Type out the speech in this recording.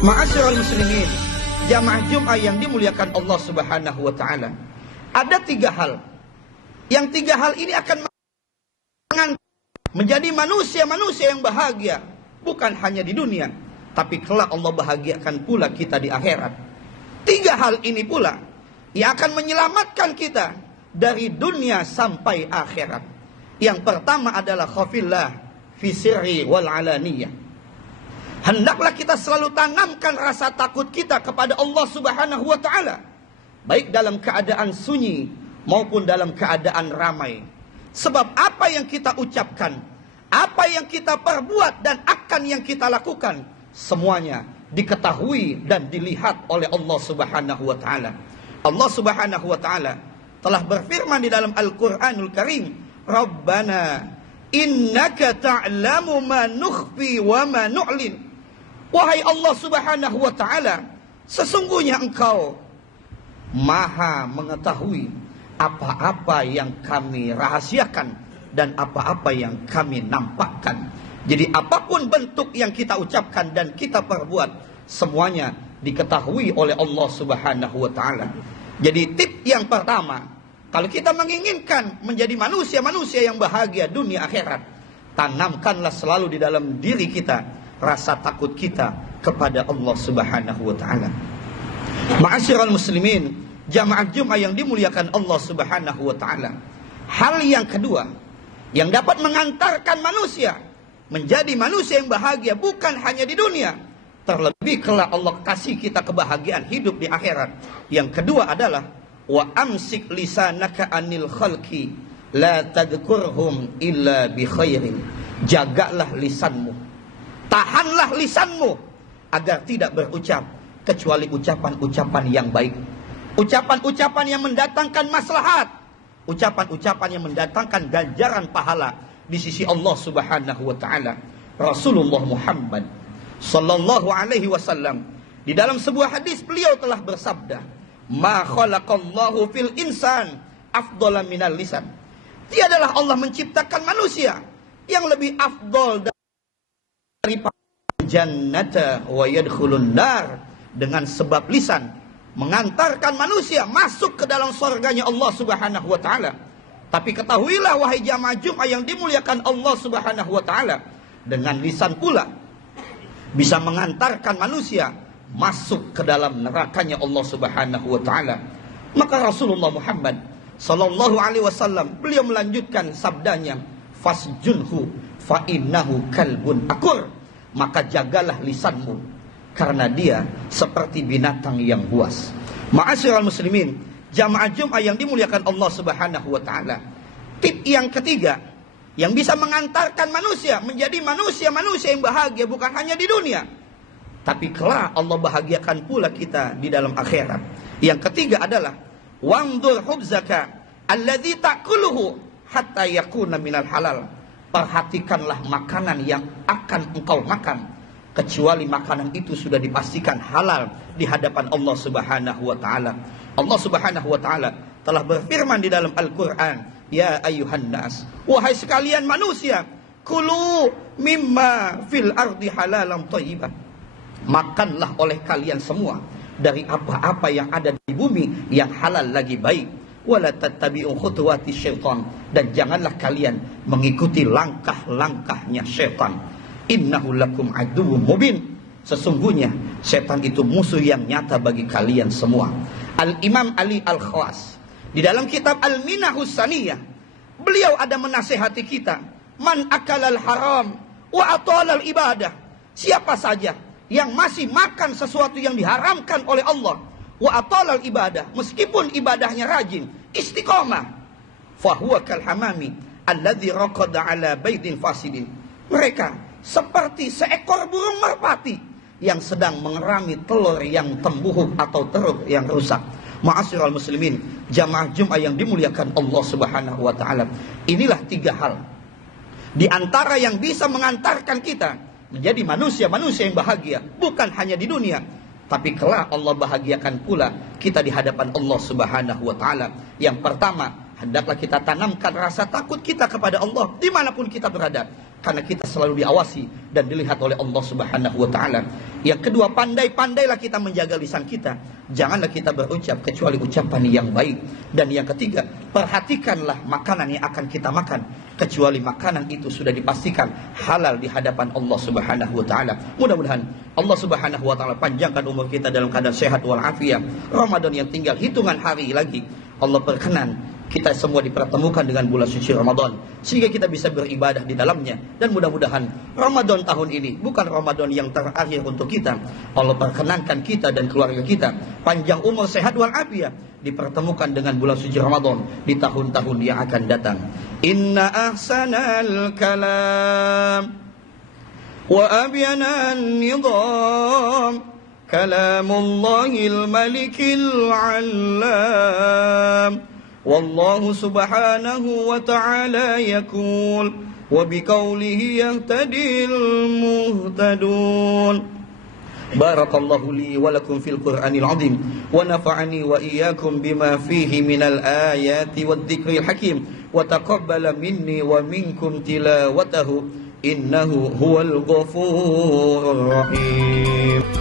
Ma'asyiral muslimin, jamaah Jumat yang dimuliakan Allah Subhanahu wa taala. Ada 3 hal. Yang 3 hal ini akan menjadi manusia-manusia yang bahagia, bukan hanya di dunia, tapi kelak Allah bahagiakan pula kita di akhirat. 3 hal ini pula yang akan menyelamatkan kita dari dunia sampai akhirat. Yang pertama adalah khafillah fi sirri wal alaniyah. Hendaklah kita selalu tanamkan rasa takut kita kepada Allah Subhanahu wa taala, baik dalam keadaan sunyi maupun dalam keadaan ramai. Sebab apa yang kita ucapkan, apa yang kita perbuat dan akan yang kita lakukan, semuanya diketahui dan dilihat oleh Allah Subhanahu wa taala. Allah Subhanahu wa taala telah berfirman di dalam Al-Qur'anul Karim, Rabbana innaka ta'lamu ma nukhfi wa ma nu'lin. Wahai Allah Subhanahu wa taala, sesungguhnya Engkau Maha mengetahui apa-apa yang kami rahasiakan dan apa-apa yang kami nampakkan. Jadi apapun bentuk yang kita ucapkan dan kita perbuat, semuanya diketahui oleh Allah Subhanahu wa taala. Jadi tip yang pertama, kalau kita menginginkan menjadi manusia-manusia yang bahagia dunia akhirat, tanamkanlah selalu di dalam diri kita rasa takut kita kepada Allah Subhanahu wa taala. Ma'asyiral muslimin, jamaah Jumat yang dimuliakan Allah Subhanahu wa taala. Hal yang kedua yang dapat mengantarkan manusia menjadi manusia yang bahagia bukan hanya di dunia, terlebih kelak Allah kasih kita kebahagiaan hidup di akhirat. Yang kedua adalah wa amsik lisanaka anil khalqi la tadhkurhum illa bi khairin. Jagalah lisanmu, tahanlah lisanmu agar tidak berucap kecuali ucapan-ucapan yang baik, ucapan-ucapan yang mendatangkan maslahat, ucapan-ucapan yang mendatangkan ganjaran pahala di sisi Allah Subhanahu wa taala. Rasulullah Muhammad sallallahu alaihi wasallam di dalam sebuah hadis beliau telah bersabda, ma khalaqallahu fil insan afdhala minal lisan. Tiadalah Allah menciptakan manusia yang lebih afdal daripada jannata wa yadkhulun nar, dengan sebab lisan mengantarkan manusia masuk ke dalam surganya Allah Subhanahu wa taala. Tapi ketahuilah wahai jamaah Jumat yang dimuliakan Allah Subhanahu wa taala, dengan lisan pula bisa mengantarkan manusia masuk ke dalam nerakanya Allah Subhanahu wa taala. Maka Rasulullah Muhammad sallallahu alaihi wasallam beliau melanjutkan sabdanya, fasjunhu fa innahu kalbun akur. Maka jagalah lisanmu karena dia seperti binatang yang buas. Ma'asyiral muslimin, jamaah Jumat yang dimuliakan Allah Subhanahu wa taala. Tip yang ketiga yang bisa mengantarkan manusia menjadi manusia-manusia yang bahagia bukan hanya di dunia, tapi kelak Allah bahagiakan pula kita di dalam akhirat. Yang ketiga adalah wangdur hubzaka alladzi ta'kuluhu hatta yakuna minal halal. Perhatikanlah makanan yang akan engkau makan kecuali makanan itu sudah dipastikan halal di hadapan Allah Subhanahu wa taala. Allah Subhanahu wa taala telah berfirman di dalam Al-Qur'an, ya ayyuhan nas, wahai sekalian manusia, kulu mimma fil ardi halalan thayyiban. Makanlah oleh kalian semua dari apa-apa yang ada di bumi yang halal lagi baik. Wala tattabi'u khutuwati syaitan, dan janganlah kalian mengikuti langkah-langkahnya syaitan. Innahu lakum aduwwum mubin. Sesungguhnya syaitan itu musuh yang nyata bagi kalian semua. Al-Imam Ali Al-Khawas di dalam kitab Al-Minahus Saniyah, beliau ada menasihati kita, man akalal haram wa atalal ibadah. Siapa saja yang masih makan sesuatu yang diharamkan oleh Allah, wa atalal ibadah, meskipun ibadahnya rajin, istiqomah, fahuwa kal hamami alladzi raqada ala baidin fasidin. Mereka seperti seekor burung merpati yang sedang mengerami telur yang tembuhuk atau telur yang rusak. Ma'asyiral muslimin, jamaah Jumat yang dimuliakan Allah Subhanahu wa taala. Inilah 3 hal di antara yang bisa mengantarkan kita menjadi manusia-manusia yang bahagia bukan hanya di dunia, tapi kelak Allah bahagiakan pula kita di hadapan Allah Subhanahu wa taala. Yang pertama, hendaklah kita tanamkan rasa takut kita kepada Allah dimanapun kita berada. karena kita selalu diawasi dan dilihat oleh Allah Subhanahu wa taala. Yang kedua, pandai-pandailah kita menjaga lisan kita. Janganlah kita berucap kecuali ucapan yang baik. Dan yang ketiga, perhatikanlah makanan yang akan kita makan, kecuali makanan itu sudah dipastikan halal di hadapan Allah Subhanahu wa taala. Mudah-mudahan Allah Subhanahu wa taala panjangkan umur kita dalam keadaan sehat walafiat. Ramadan yang tinggal hitungan hari lagi, Allah berkenan kita semua dipertemukan dengan bulan suci Ramadan, sehingga kita bisa beribadah di dalamnya. Dan mudah-mudahan Ramadan tahun ini bukan Ramadan yang terakhir untuk kita. Allah perkenankan kita dan keluarga kita panjang umur, sehat walafiat, dipertemukan dengan bulan suci Ramadan di tahun-tahun yang akan datang. Inna ahsanal kalam wa abyanan nizam kalamullahil malikil allam. والله سبحانه وتعالى يقول وبقوله يهتدي المهتدون. بارك الله لي ولكم في القرآن العظيم ونفعني وإياكم بما فيه من الآيات والذكر الحكيم وتقبل مني ومنكم تلاوته إنه هو الغفور الرحيم.